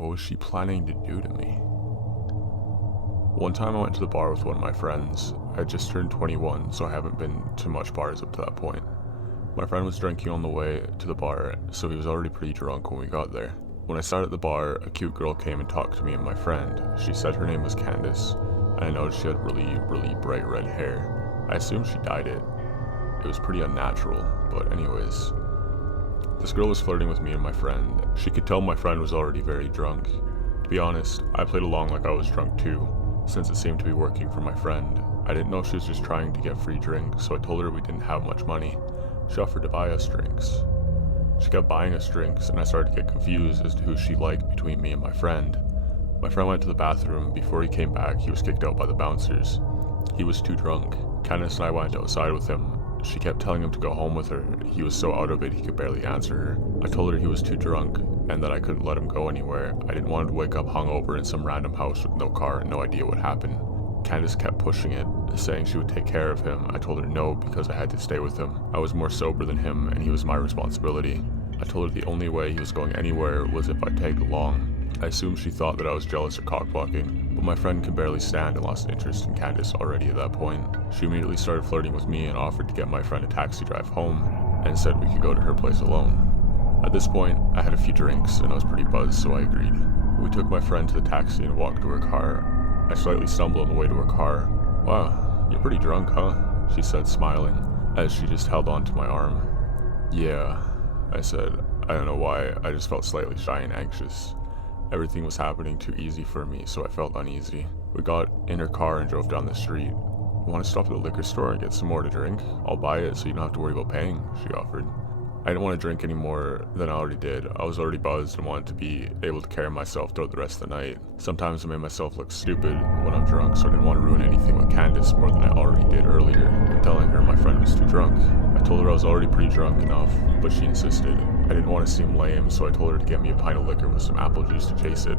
What was she planning to do to me? One time I went to the bar with one of my friends. I had just turned 21, so I haven't been to much bars up to that point. My friend was drinking on the way to the bar, so he was already pretty drunk when we got there. When I sat at the bar, a cute girl came and talked to me and my friend. She said her name was Candace, and I noticed she had really bright red hair. I assumed she dyed it. It was pretty unnatural, but anyways. This girl was flirting with me and my friend. She could tell my friend was already very drunk. To be honest, I played along like I was drunk too, since it seemed to be working for my friend. I didn't know she was just trying to get free drinks, so I told her we didn't have much money. She offered to buy us drinks. She kept buying us drinks, and I started to get confused as to who she liked between me and my friend. My friend went to the bathroom. Before he came back, he was kicked out by the bouncers. He was too drunk. Candace and I went outside with him. She kept telling him to go home with her. He was so out of it he could barely answer her. I told her he was too drunk and that I couldn't let him go anywhere. I didn't want him to wake up hungover in some random house with no car and no idea what happened. Candace kept pushing it, saying she would take care of him. I told her no because I had to stay with him. I was more sober than him and he was my responsibility. I told her the only way he was going anywhere was if I tagged along. I assumed she thought that I was jealous or cockblocking, but my friend could barely stand and lost interest in Candace already at that point. She immediately started flirting with me and offered to get my friend a taxi drive home, and said we could go to her place alone. At this point, I had a few drinks and I was pretty buzzed, so I agreed. We took my friend to the taxi and walked to her car. I slightly stumbled on the way to her car. "Wow, you're pretty drunk, huh?" she said, smiling, as she just held onto my arm. "Yeah," I said. I don't know why, I just felt slightly shy and anxious. Everything was happening too easy for me, so I felt uneasy. We got in her car and drove down the street. "Want to stop at the liquor store and get some more to drink? I'll buy it so you don't have to worry about paying," she offered. I didn't want to drink any more than I already did. I was already buzzed and wanted to be able to carry myself throughout the rest of the night. Sometimes I made myself look stupid when I'm drunk, so I didn't want to ruin anything with Candace more than I already did earlier, telling her my friend was too drunk. I told her I was already pretty drunk enough, but she insisted. I didn't want to seem lame, so I told her to get me a pint of liquor with some apple juice to chase it.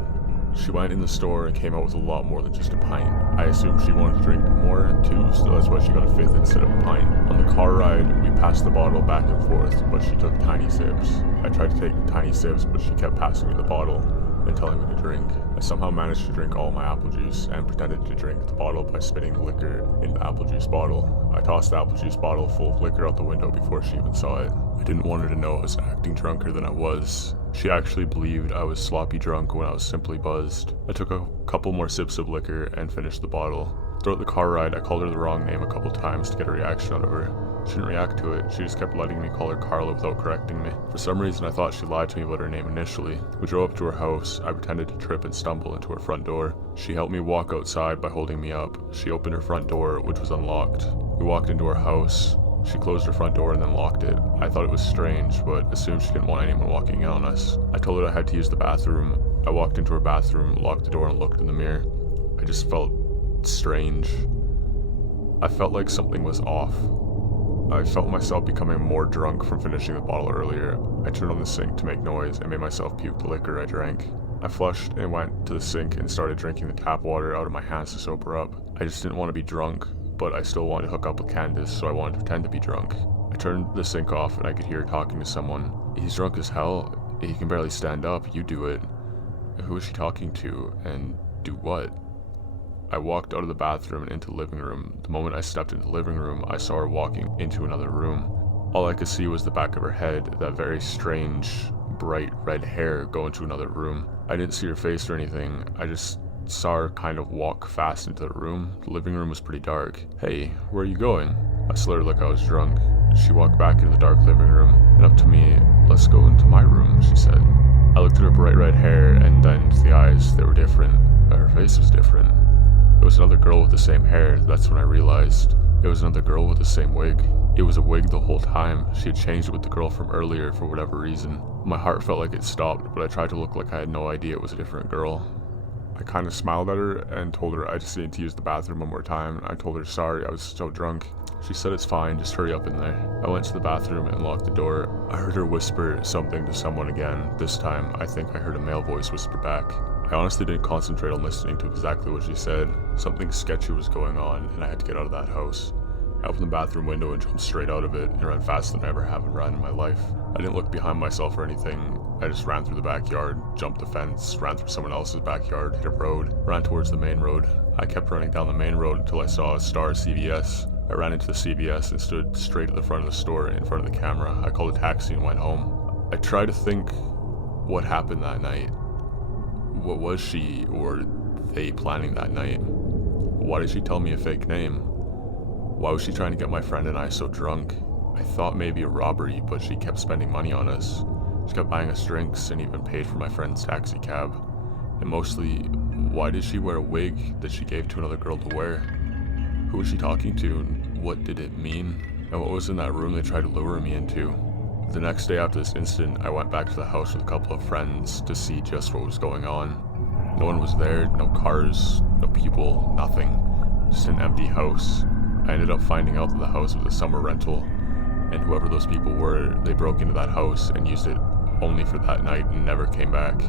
She went in the store and came out with a lot more than just a pint. I assumed she wanted to drink more too, so that's why she got a fifth instead of a pint. On the car ride, we passed the bottle back and forth, but she took tiny sips. I tried to take tiny sips, but she kept passing me the bottle and telling me to drink. I somehow managed to drink all my apple juice and pretended to drink the bottle by spitting the liquor in the apple juice bottle. I tossed the apple juice bottle full of liquor out the window before she even saw it. I didn't want her to know I was acting drunker than I was. She actually believed I was sloppy drunk when I was simply buzzed. I took a couple more sips of liquor and finished the bottle. Throughout the car ride, I called her the wrong name a couple times to get a reaction out of her. She didn't react to it, she just kept letting me call her Carla without correcting me. For some reason, I thought she lied to me about her name initially. We drove up to her house. I pretended to trip and stumble into her front door. She helped me walk outside by holding me up. She opened her front door, which was unlocked. We walked into her house. She closed her front door and then locked it. I thought it was strange, but assumed she didn't want anyone walking in on us. I told her I had to use the bathroom. I walked into her bathroom, locked the door, and looked in the mirror. I just felt strange. I felt like something was off. I felt myself becoming more drunk from finishing the bottle earlier. I turned on the sink to make noise and made myself puke the liquor I drank. I flushed and went to the sink and started drinking the tap water out of my hands to sober up. I just didn't want to be drunk, but I still wanted to hook up with Candace, so I wanted to pretend to be drunk. I turned the sink off and I could hear her talking to someone. "He's drunk as hell. He can barely stand up. You do it." Who is she talking to, and do what? I walked out of the bathroom and into the living room. The moment I stepped into the living room, I saw her walking into another room. All I could see was the back of her head, that very strange, bright red hair go into another room. I didn't see her face or anything. I just saw her kind of walk fast into the room. The living room was pretty dark. "Hey, where are you going?" I slurred like I was drunk. She walked back into the dark living room and up to me. "Let's go into my room," she said. I looked at her bright red hair and then into the eyes. They were different. Her face was different. It was another girl with the same hair. That's when I realized. It was another girl with the same wig. It was a wig the whole time. She had changed it with the girl from earlier for whatever reason. My heart felt like it stopped, but I tried to look like I had no idea it was a different girl. I kind of smiled at her and told her I just needed to use the bathroom one more time. I told her sorry, I was so drunk. She said it's fine, just hurry up in there. I went to the bathroom and locked the door. I heard her whisper something to someone again. This time, I think I heard a male voice whisper back. I honestly didn't concentrate on listening to exactly what she said. Something sketchy was going on, and I had to get out of that house. I opened the bathroom window and jumped straight out of it and ran faster than I ever have run in my life. I didn't look behind myself or anything. I just ran through the backyard, jumped the fence, ran through someone else's backyard, hit a road, ran towards the main road. I kept running down the main road until I saw a Star CVS. I ran into the CVS and stood straight at the front of the store in front of the camera. I called a taxi and went home. I tried to think what happened that night. What was she or they planning that night? Why did she tell me a fake name? Why was she trying to get my friend and I so drunk? I thought maybe a robbery, but she kept spending money on us. She kept buying us drinks and even paid for my friend's taxi cab. And mostly, why did she wear a wig that she gave to another girl to wear? Who was she talking to and what did it mean? And what was in that room they tried to lure me into? The next day after this incident, I went back to the house with a couple of friends to see just what was going on. No one was there, no cars, no people, nothing. Just an empty house. I ended up finding out that the house was a summer rental, and whoever those people were, they broke into that house and used it only for that night and never came back.